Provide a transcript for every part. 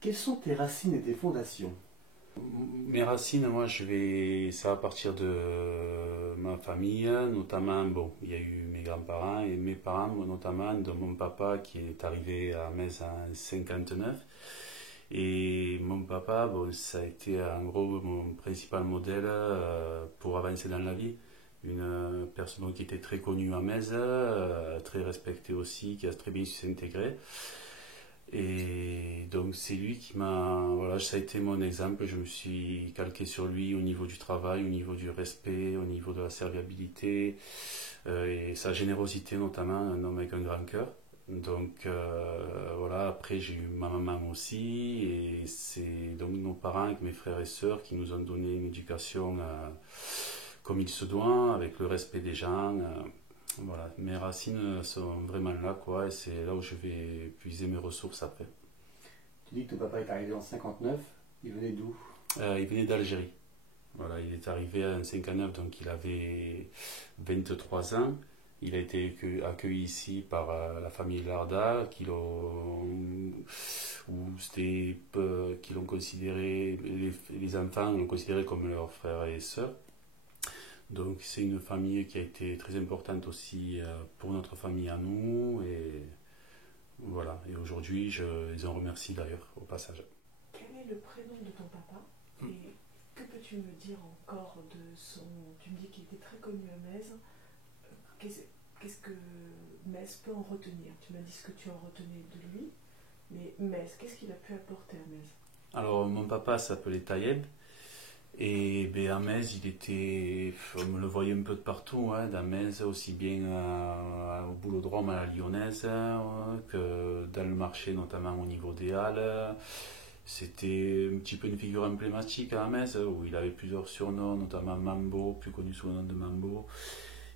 Quelles sont tes racines et tes fondations? Mes racines, ça va partir de ma famille, notamment, bon, il y a eu mes grands-parents et mes parents, notamment de mon papa qui est arrivé à Metz en 59. Et mon papa, bon, ça a été en gros mon principal modèle pour avancer dans la vie. Une personne qui était très connue à Metz, très respectée aussi, qui a très bien su s'intégrer. Et donc c'est lui qui m'a, voilà, ça a été mon exemple. Je me suis calqué sur lui au niveau du travail, au niveau du respect, au niveau de la serviabilité et sa générosité notamment, un homme avec un grand cœur. Donc voilà, après j'ai eu ma maman aussi et c'est donc nos parents avec mes frères et sœurs qui nous ont donné une éducation comme il se doit, avec le respect des gens. Voilà, mes racines sont vraiment là, quoi, et c'est là où je vais puiser mes ressources après. Tu dis que ton papa est arrivé en 59. Il venait d'où? Il venait d'Algérie. Voilà, il est arrivé en 59, donc il avait 23 ans. Il a été accueilli ici par la famille Larda, qui l'ont considéré, les enfants l'ont considéré comme leurs frères et sœurs. Donc c'est une famille qui a été très importante aussi pour notre famille à nous. Et voilà, et aujourd'hui je les en remercie d'ailleurs au passage. Quel est le prénom de ton papa et que peux-tu me dire encore de son... Tu me dis qu'il était très connu à Metz. Qu'est-ce que Metz peut en retenir? Tu m'as dit ce que tu en retenais de lui, mais Metz, qu'est-ce qu'il a pu apporter à Metz? Alors mon papa s'appelait Tayeb. Et ben, à Metz, on me le voyait un peu de partout, hein, dans Metz, aussi bien au Boulodrome à la Lyonnaise que dans le marché, notamment au niveau des Halles. C'était un petit peu une figure emblématique à Metz, où il avait plusieurs surnoms, notamment Mambo, plus connu sous le nom de Mambo.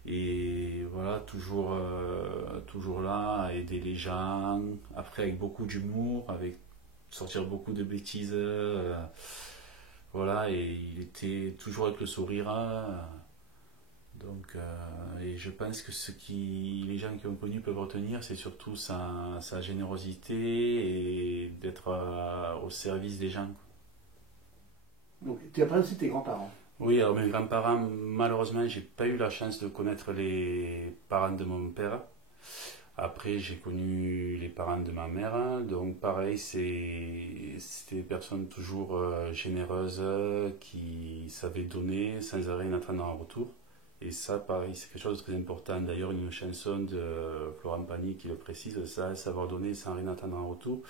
Et voilà, toujours là, à aider les gens, après avec beaucoup d'humour, avec sortir beaucoup de bêtises. Voilà, et il était toujours avec le sourire. Donc, et je pense que les gens qui ont connu peuvent retenir, c'est surtout sa générosité et d'être au service des gens. Donc, tu as parlé aussi de tes grands-parents. Oui, alors mes grands-parents, malheureusement, j'ai pas eu la chance de connaître les parents de mon père. Après, j'ai connu les parents de ma mère, donc pareil, c'était des personnes toujours généreuses, qui savaient donner sans rien attendre en retour. Et ça, pareil, c'est quelque chose de très important. D'ailleurs, une chanson de Florent Pagny qui le précise, ça, savoir donner sans rien attendre en retour.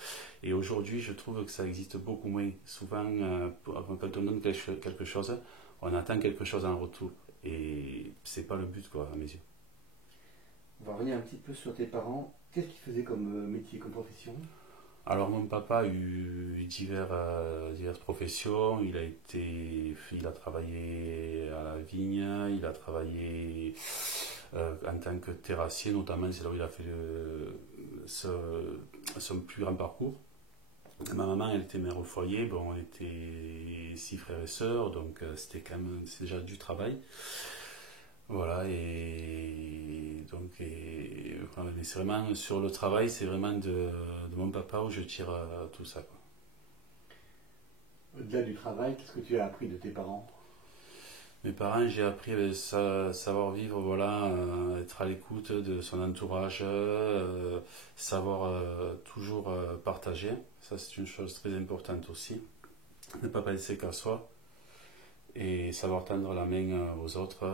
Et aujourd'hui, je trouve que ça existe beaucoup moins. Souvent, quand on donne quelque chose, on attend quelque chose en retour. Et c'est pas le but, quoi, à mes yeux. On va revenir un petit peu sur tes parents. Qu'est-ce qu'ils faisaient comme métier, comme profession? Alors mon papa a eu diverses professions. Il a travaillé à la vigne, il a travaillé en tant que terrassier, notamment c'est là où il a fait son plus grand parcours. Ma maman, elle était mère au foyer. Bon, on était 6 frères et sœurs, donc c'est déjà du travail. Voilà, et donc, voilà, mais c'est vraiment sur le travail, c'est vraiment de mon papa où je tire tout ça, quoi. Au-delà du travail, qu'est-ce que tu as appris de tes parents? Mes parents, j'ai appris savoir vivre, voilà, être à l'écoute de son entourage, savoir toujours partager. Ça, c'est une chose très importante aussi. Ne pas penser qu'à soi et savoir tendre la main aux autres,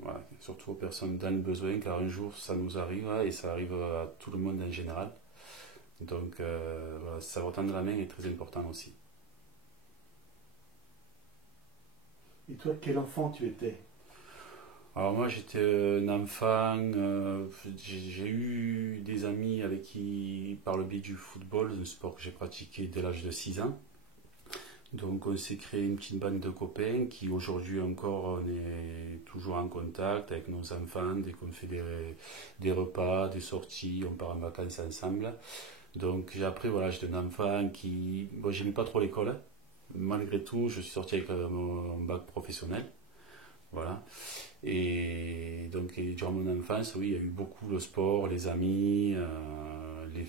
voilà, surtout aux personnes dans le besoin, car un jour ça nous arrive et ça arrive à tout le monde en général. Donc, voilà, savoir tendre la main est très important aussi. Et toi, quel enfant tu étais? Alors moi j'étais un enfant, j'ai eu des amis avec qui, par le biais du football, un sport que j'ai pratiqué dès l'âge de 6 ans. Donc on s'est créé une petite bande de copains qui aujourd'hui encore on est toujours en contact avec nos enfants dès qu'on fait des repas, des sorties, on part en vacances ensemble. Donc j'ai appris, voilà, j'étais un enfant qui... Bon, j'aimais pas trop l'école, hein. Malgré tout je suis sorti avec mon bac professionnel. Voilà. Et donc durant mon enfance, oui, il y a eu beaucoup le sport, les amis,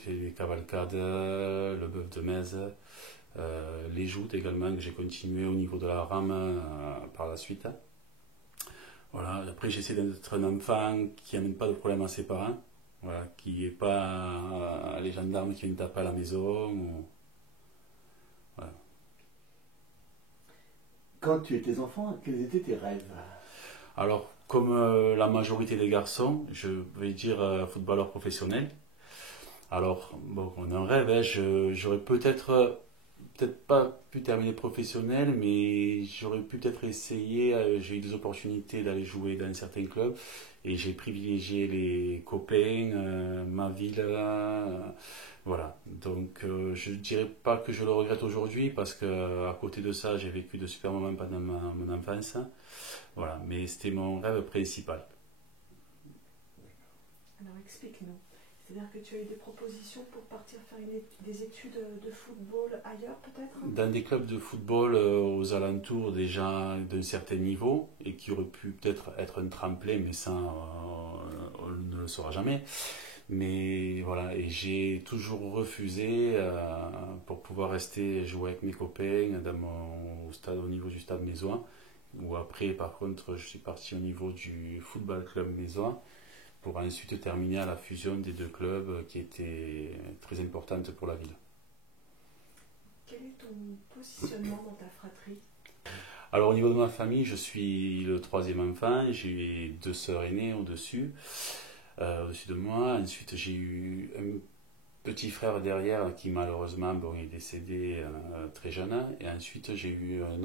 les cavalcades, le bœuf de Metz, les joutes également, que j'ai continué au niveau de la rame par la suite. Voilà. Après, j'essaie d'être un enfant qui n'amène pas de problème à ses parents, voilà, qui n'est pas les gendarmes qui viennent taper à la maison. Voilà. Quand tu étais enfant, quels étaient tes rêves? Alors, comme la majorité des garçons, je vais dire footballeur professionnel. Alors, bon, on a un rêve, hein, j'aurais peut-être pas pu terminer professionnel, mais j'aurais pu peut-être essayer. J'ai eu des opportunités d'aller jouer dans certains clubs et j'ai privilégié les copains, ma ville. Voilà. Donc, je dirais pas que je le regrette aujourd'hui parce que à côté de ça, j'ai vécu de super moments pendant mon enfance. Voilà. Mais c'était mon rêve principal. Alors explique-nous. C'est-à-dire que tu as eu des propositions pour partir faire des études de football ailleurs peut-être? Dans des clubs de football aux alentours déjà d'un certain niveau et qui auraient pu peut-être être un tremplin, mais ça on ne le saura jamais. Mais voilà, et j'ai toujours refusé pour pouvoir rester jouer avec mes copains au niveau du stade mésois. Ou après, par contre, je suis parti au niveau du football club mésois pour ensuite terminer à la fusion des deux clubs qui était très importante pour la ville. Quel est ton positionnement dans ta fratrie? Alors au niveau de ma famille, je suis le troisième enfant, j'ai eu 2 sœurs aînées au-dessus de moi. Ensuite j'ai eu un petit frère derrière qui malheureusement est décédé très jeune. Et ensuite j'ai eu une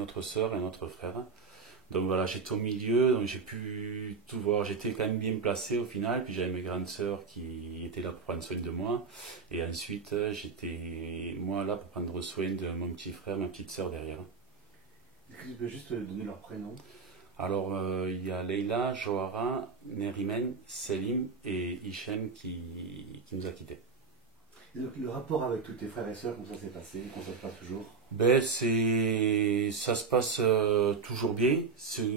autre sœur et un autre frère. Donc voilà, j'étais au milieu, donc j'ai pu tout voir. J'étais quand même bien placé au final. Puis j'avais mes grandes sœurs qui étaient là pour prendre soin de moi. Et ensuite, j'étais moi là pour prendre soin de mon petit frère, ma petite sœur derrière. Est-ce que tu peux juste donner leurs prénoms? Alors, il y a Leïla, Johara, Nerimen, Selim et Hichem qui nous a quittés. Et donc, le rapport avec tous tes frères et sœurs, comment ça s'est passé? Comment ça se passe toujours? Ça se passe toujours bien.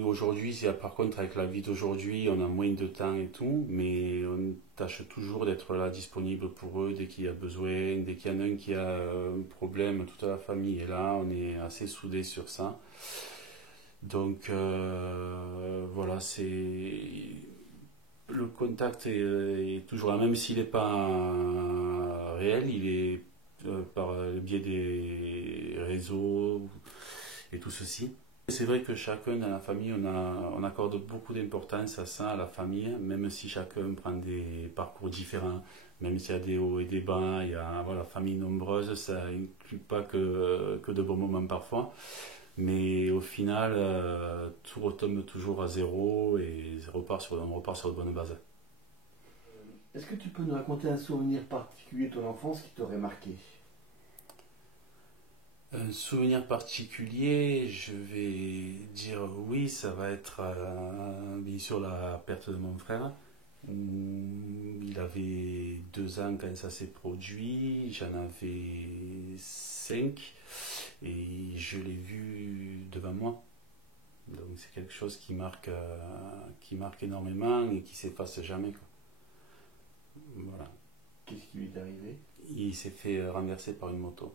Aujourd'hui, par contre, avec la vie d'aujourd'hui, on a moins de temps et tout, mais on tâche toujours d'être là disponible pour eux dès qu'il y a besoin, dès qu'il y en a un qui a un problème, toute la famille est là, on est assez soudés sur ça. Donc voilà, le contact est toujours là, même s'il n'est pas réel, il est par le biais des réseaux et tout ceci. C'est vrai que chacun dans la famille, on accorde beaucoup d'importance à ça, à la famille, même si chacun prend des parcours différents, même s'il y a des hauts et des bas, il y a voilà, famille nombreuse, ça inclut pas que de bons moments parfois. Mais au final, tout retombe toujours à zéro et on repart sur de bonnes bases. Est-ce que tu peux nous raconter un souvenir particulier de ton enfance qui t'aurait marqué? Un souvenir particulier, je vais dire oui, ça va être bien sûr la perte de mon frère. Il avait 2 ans quand ça s'est produit, j'en avais 5 et je l'ai vu devant moi. Donc c'est quelque chose qui marque énormément et qui s'efface jamais, quoi. Voilà. Qu'est-ce qui lui est arrivé? Il s'est fait renverser par une moto.